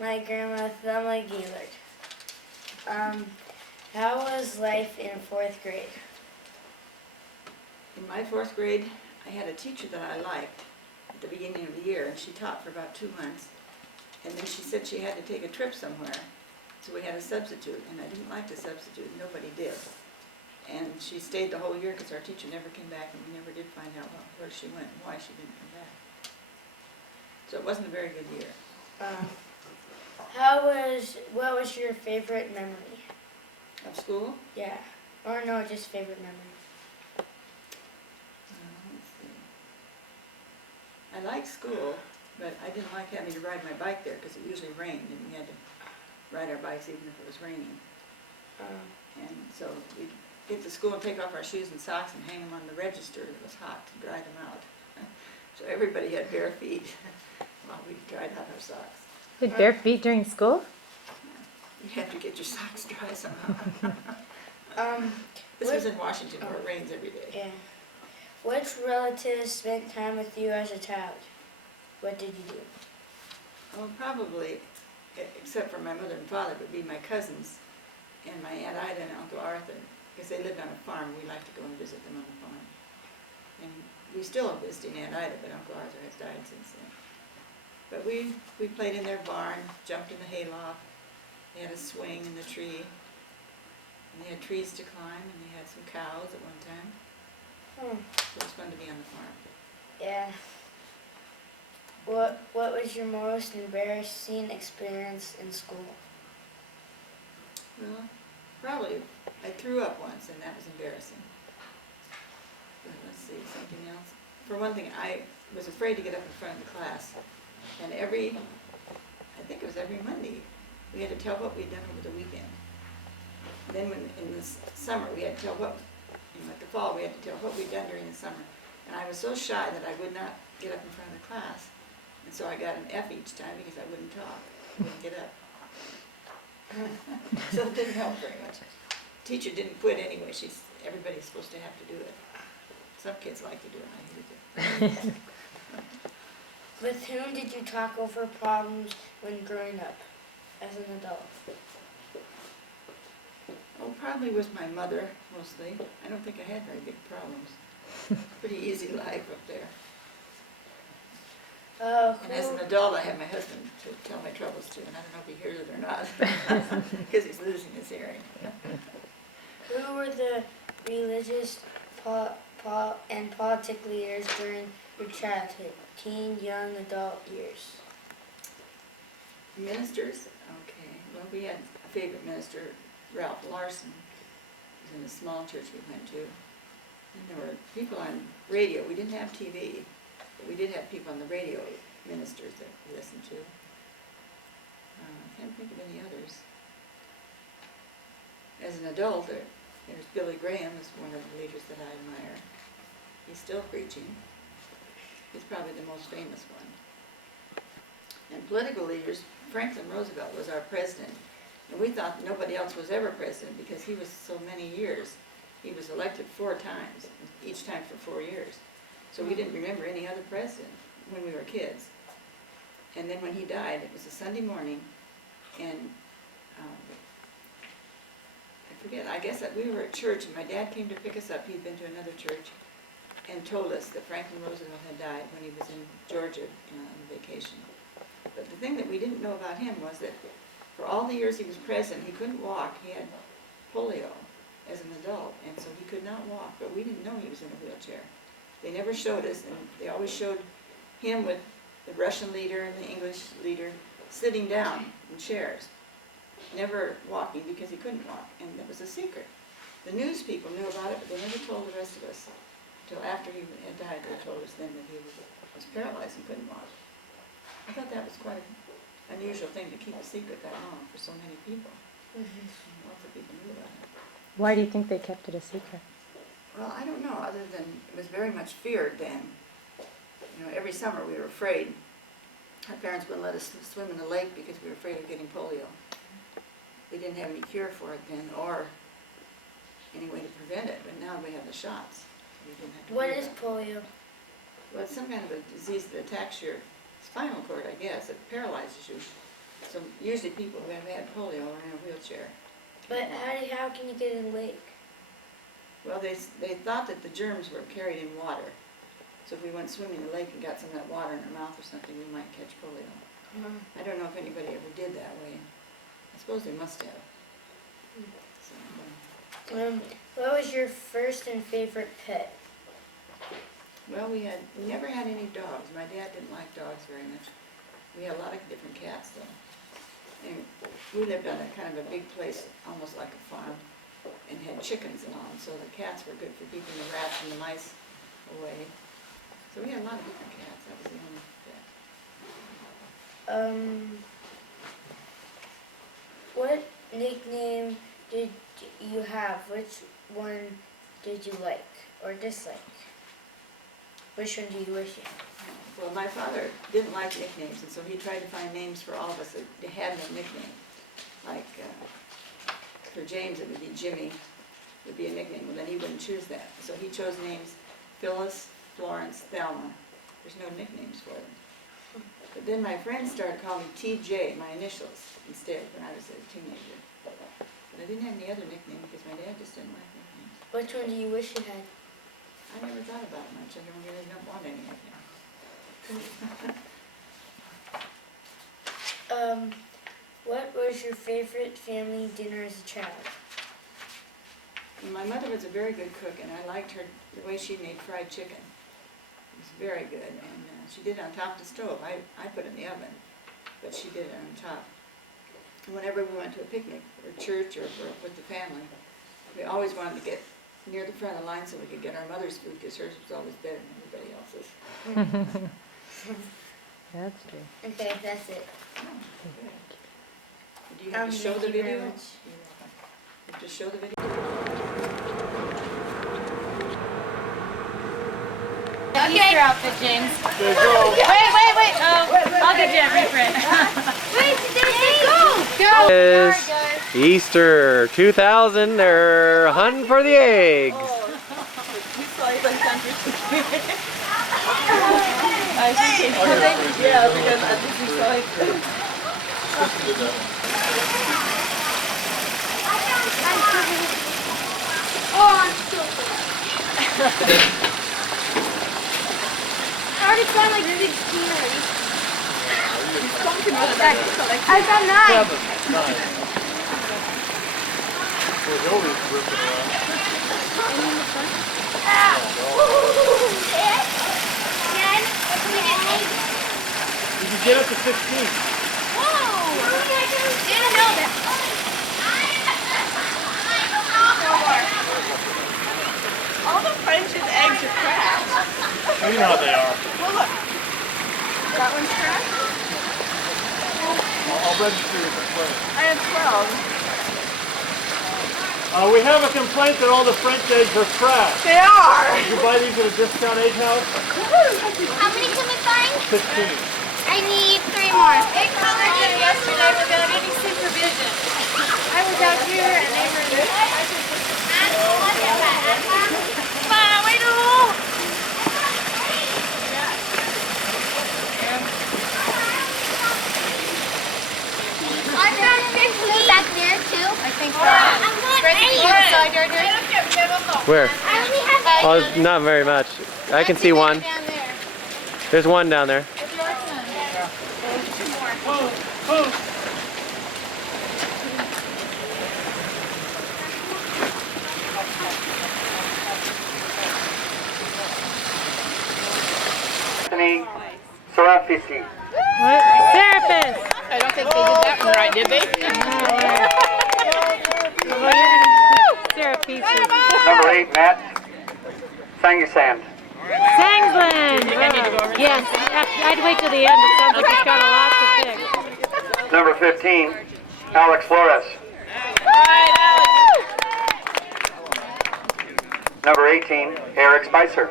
My grandma, Thelma Gaylord. How was life in fourth grade? In my fourth grade, I had a teacher that I liked at the beginning of the year, and she taught for about 2 months. And then she said she had to take a trip somewhere, so we had a substitute, and I didn't like the substitute. Nobody did. And she stayed the whole year because our teacher never came back, and we never did find out where she went and why she didn't come back. So it wasn't a very good year. What was your favorite memory? Of school? Yeah. Or no, just favorite memory. Let's see. I liked school, but I didn't like having to ride my bike there because it usually rained, and we had to ride our bikes even if it was raining. And so we'd get to school and take off our shoes and socks and hang them on the register. It was hot to dry them out. So everybody had bare feet while we dried out our socks. You had bare feet during school? You have to get your socks dry somehow. This what- was in Washington where it rains every day. Yeah. Which relatives spent time with you as a child? What did you do? Well, probably, except for my mother and father, would be my cousins and my Aunt Ida and Uncle Arthur, because they lived on a farm. We liked to go and visit them on the farm. And we still are visiting Aunt Ida, but Uncle Arthur has died since then. But we played in their barn, jumped in the hayloft. They had a swing in the tree. And they had trees to climb, and they had some cows at one time. So it was fun to be on the farm. Yeah. What was your most embarrassing experience in school? Well, probably I threw up once, and that was embarrassing. But let's see, something else. For one thing, I was afraid to get up in front of the class. And I think it was every Monday, we had to tell what we'd done over the weekend. Then in the summer, we had to tell at the fall, we had to tell what we'd done during the summer. And I was so shy that I would not get up in front of the class. And so I got an F each time because I wouldn't talk, wouldn't get up. So it didn't help very much. Teacher didn't quit anyway. Everybody's supposed to have to do it. Some kids like to do it, I hated it. With whom did you talk over problems when growing up as an adult? Oh, probably with my mother, mostly. I don't think I had very big problems. Pretty easy life up there. And as an adult, I have my husband to tell my troubles to, and I don't know if he hears it or not, because he's losing his hearing. Who were the religious and politic leaders during your childhood, teen, young, adult years? Ministers? Okay. Well, we had a favorite minister, Ralph Larson. He was in a small church we went to. And there were people on radio. We didn't have TV, but we did have people on the radio, ministers that we listened to. I can't think of any others. As an adult, there's Billy Graham is one of the leaders that I admire. He's still preaching. He's probably the most famous one. And political leaders, Franklin Roosevelt was our president. And we thought nobody else was ever president because he was so many years. He was elected 4 times, each time for 4 years. So we didn't remember any other president when we were kids. And then when he died, it was a Sunday morning, and I forget, I guess that we were at church, and my dad came to pick us up. He'd been to another church, and told us that Franklin Roosevelt had died when he was in Georgia on vacation. But the thing that we didn't know about him was that for all the years he was president, he couldn't walk. He had polio as an adult, and so he could not walk, but we didn't know he was in a wheelchair. They never showed us, and they always showed him with the Russian leader and the English leader sitting down in chairs, never walking because he couldn't walk, and it was a secret. The news people knew about it, but they never told the rest of us. Until after he had died, they told us then that he was paralyzed and couldn't walk. I thought that was quite an unusual thing to keep a secret that long for so many people. Lots of people knew about it. Why do you think they kept it a secret? Well, I don't know, other than it was very much feared then. Every summer we were afraid. Our parents wouldn't let us swim in the lake because we were afraid of getting polio. We didn't have any cure for it then, or any way to prevent it, but now we have the shots. We didn't have to What worry is about it. polio? Well, it's some kind of a disease that attacks your spinal cord, I guess. It paralyzes you. So usually people who have had polio are in a wheelchair. But how can you get in the lake? Well, they thought that the germs were carried in water. So if we went swimming in the lake and got some of that water in our mouth or something, we might catch polio. I don't know if anybody ever did that way. I suppose they must have. So, What was your first and favorite pet? well, we never had any dogs. My dad didn't like dogs very much. We had a lot of different cats though. And we lived on a kind of a big place, almost like a farm, and had chickens and all. So the cats were good for keeping the rats and the mice away. So we had a lot of different cats. That was the only pet. What nickname did you have? Which one did you like or dislike? Which one do you wish you had? Well, my father didn't like nicknames, and so he tried to find names for all of us that had no nickname. Like, for James, it would be Jimmy, would be a nickname. Well, then he wouldn't choose that. So he chose names Phyllis, Florence, Thelma. There's no nicknames for them. But then my friends started calling me TJ, my initials, instead when I was a teenager. But I didn't have any other nickname because my dad just didn't like nicknames. Which one do you wish you had? I never thought about it much. I don't want any nickname. What was your favorite family dinner as a child? My mother was a very good cook, and I liked her, the way she made fried chicken. It was very good, and she did it on top of the stove. I put it in the oven, but she did it on top. And whenever we went to a picnic or church or with the family, we always wanted to get near the front of the line so we could get our mother's food, because hers was always better than everybody else's. That's true. Okay, that's it. Oh, good. Do you have to show thank the you very video? much. You have to show the video? Easter outfit, James. Wait. Oh, I'll get you a reprint. Go. Is Easter 2000. They're hunting for the eggs. Yeah, because I think we saw it. I already found like 16 already. I found 9. You can get up to 16. Whoa! Didn't know that. All the French's eggs are cracked. You know how they are. Well, look. That one's cracked? I'll register your complaint. I had 12. We have a complaint that all the French eggs are cracked. They are. Did you buy these at a discount egg house? How many can we find? 16. I need 3 more. They colored them yesterday without any supervision. I was out here and they were in I found 15 back there too. I think so. Where? I only have Oh, not very much. I can see one. down there. There's one down there. Anthony Serafisi. What? Therapist! I don't think they did that one right, did they? Therapist. Number 8, Matt Sangasand. Sangsland! Yes, I'd wait till the end. It sounds like he's got a lot to fix. Number 15, Alex Flores. Number 18, Eric Spicer.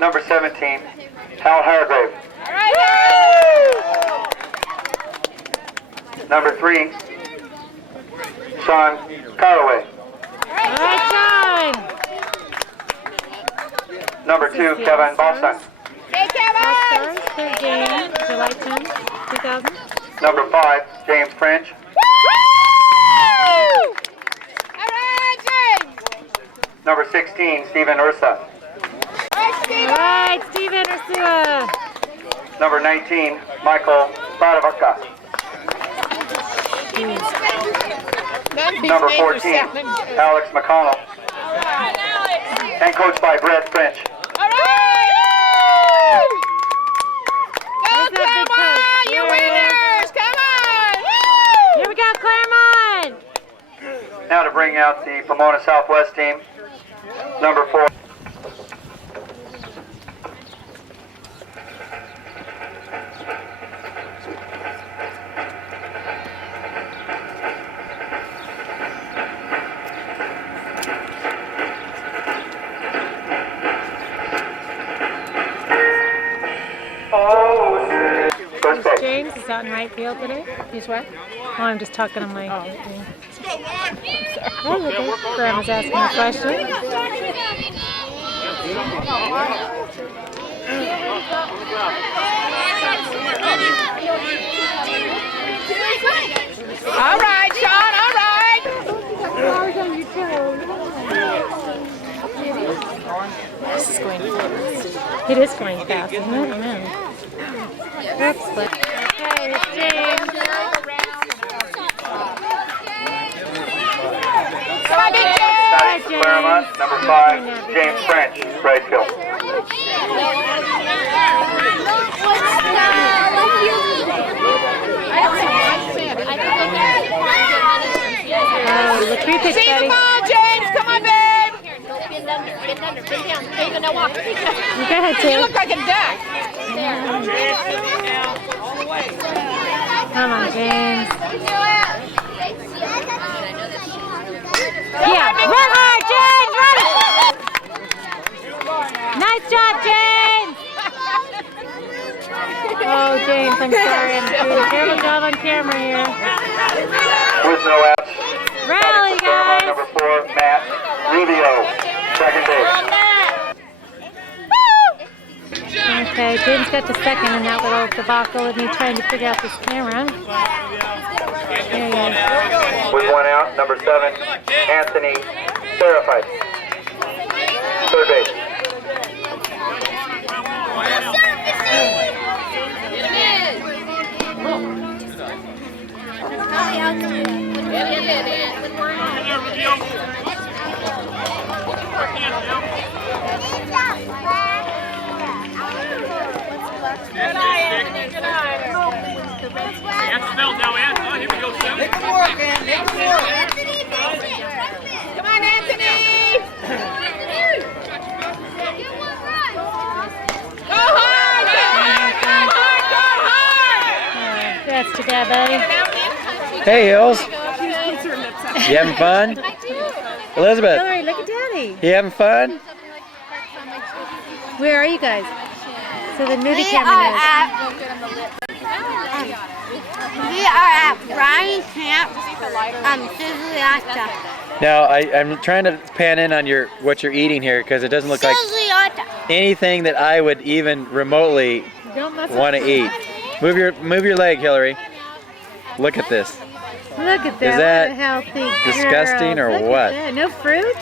Number 17, Hal Hargrave. Number 3, Sean Caraway. All right, John! Number 2, Kevin Balson. Hey, Kevin! 2000. 2000. Number 5, James French. Number 16, Stephen Ursa. Alright, Steven Ursula. Number 19, Michael Badavaka. Number 14, Alex McConnell. And coached by Brett French. Where's that big coach? You winners! Come on! Here we go, Claremont! Now to bring out the Pomona Southwest team. Number 4. First base. James is out in right field today. He's what? Oh, I'm just talking on my thing. Oh, look at Grandma's asking a question. All right, Sean, all right. This is going fast. It is going fast, isn't it? I know. Oops, but okay, it's James. Come on, big James. Batting for Claremont, number 5, James French, right field. Oh, the tree pitch, See the buddy. ball, James. Come on, babe. You go ahead, You too. look like a duck. Come on, James. Yeah, run hard, James, run it! Nice job, James! Oh, James, I'm sorry. I'm doing a terrible job on camera here. With no outs. Rally, guys! Number 4, Matt Rubio, second base. Okay, James got to second in that little debacle of me trying to figure out this camera. There he is. With 1 out, number 7, Anthony Seraphites, third base. Come on, Anthony. Go hard, go hard, go hard, go hard. That's too bad, buddy. Hey, Hills. You having fun? Elizabeth, Hillary, look at Daddy. you having fun? Where are you guys? So the movie camera is. We are at Brian Camp, Sizzliata. Now, I'm trying to pan in on what you're eating here because it doesn't look like Sizzliata. anything that I would even remotely Don't mess want to eat. Move your leg, Hillary. Look at this. Look at that. Is that what a healthy disgusting girl. or Look at what? that. No fruit?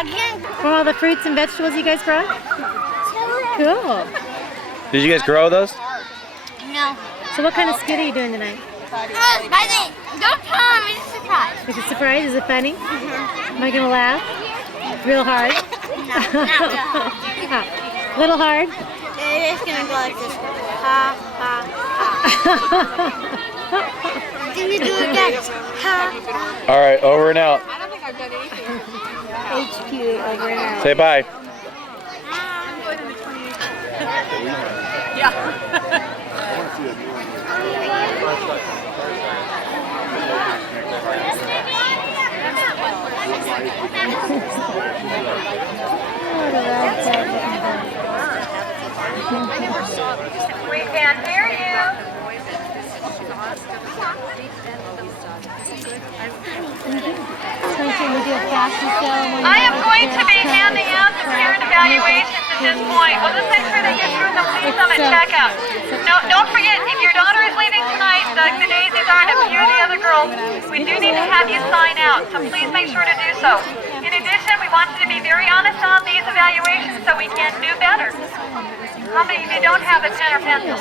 Again, From all the fruits and vegetables you guys brought? Cool. Did you guys grow those? no. So what kind of skit are you doing tonight? I think, don't tell him, it's a surprise. Is it a surprise? Is it funny? Am I going to laugh? Real hard? No, not real hard. Little hard? It is gonna go like this. Ha, ha, ha. Can you do it again? Ha. All right, over and out. HQ over and out. Say bye. We can't hear you. So can we do a fashion show? I am going to be handing out the parent evaluations in this point. We'll just make sure that you're through the Police Summit checkout. No, don't forget, if your daughter is leaving tonight, the daisies aren't a few of the other girls, we do need to have you sign out, so please make sure to do so. In addition, we want you to be very honest on these evaluations so we can do better. How many of you don't have a pen or pencil?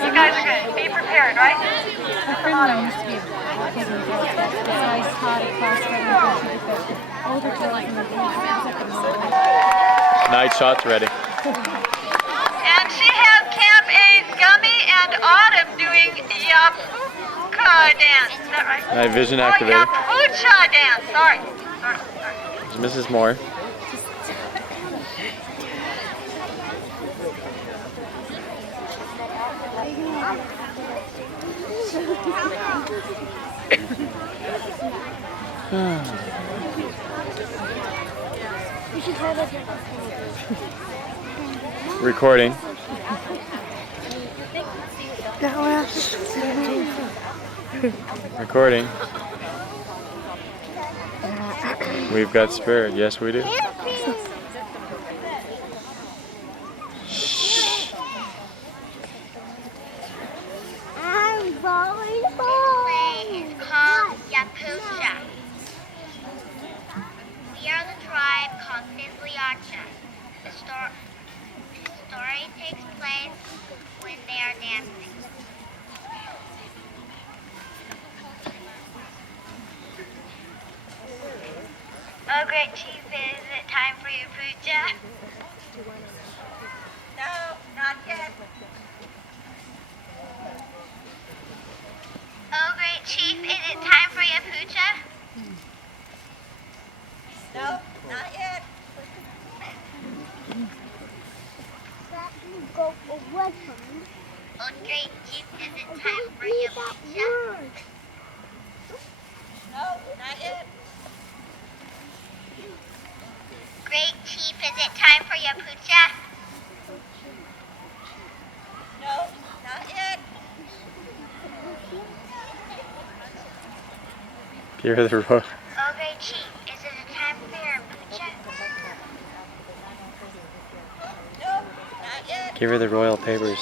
You guys are good. Be prepared, right? Night shot's ready. And she has Camp A's Gummy and Autumn doing Yapuka dance. Is that right? Night vision activated. Oh, Yapucha dance. Sorry. There's Mrs. Moore. Recording. Recording. We've got spirit. Yes, we do. Play is called Yapucha. We are the tribe called Sizzliacha. The story takes place when they are dancing. Oh, great chief, is it time for your puja? No, not yet. Oh, great chief, is it time for your puja? No, not yet. Go away from me. Oh, great chief, is it time for your puja? No, not yet. Great chief, is it time for your puja? No, not yet. Give her the royal. Oh, great chief, is it time for your puja? No, not yet. Give her the royal papers.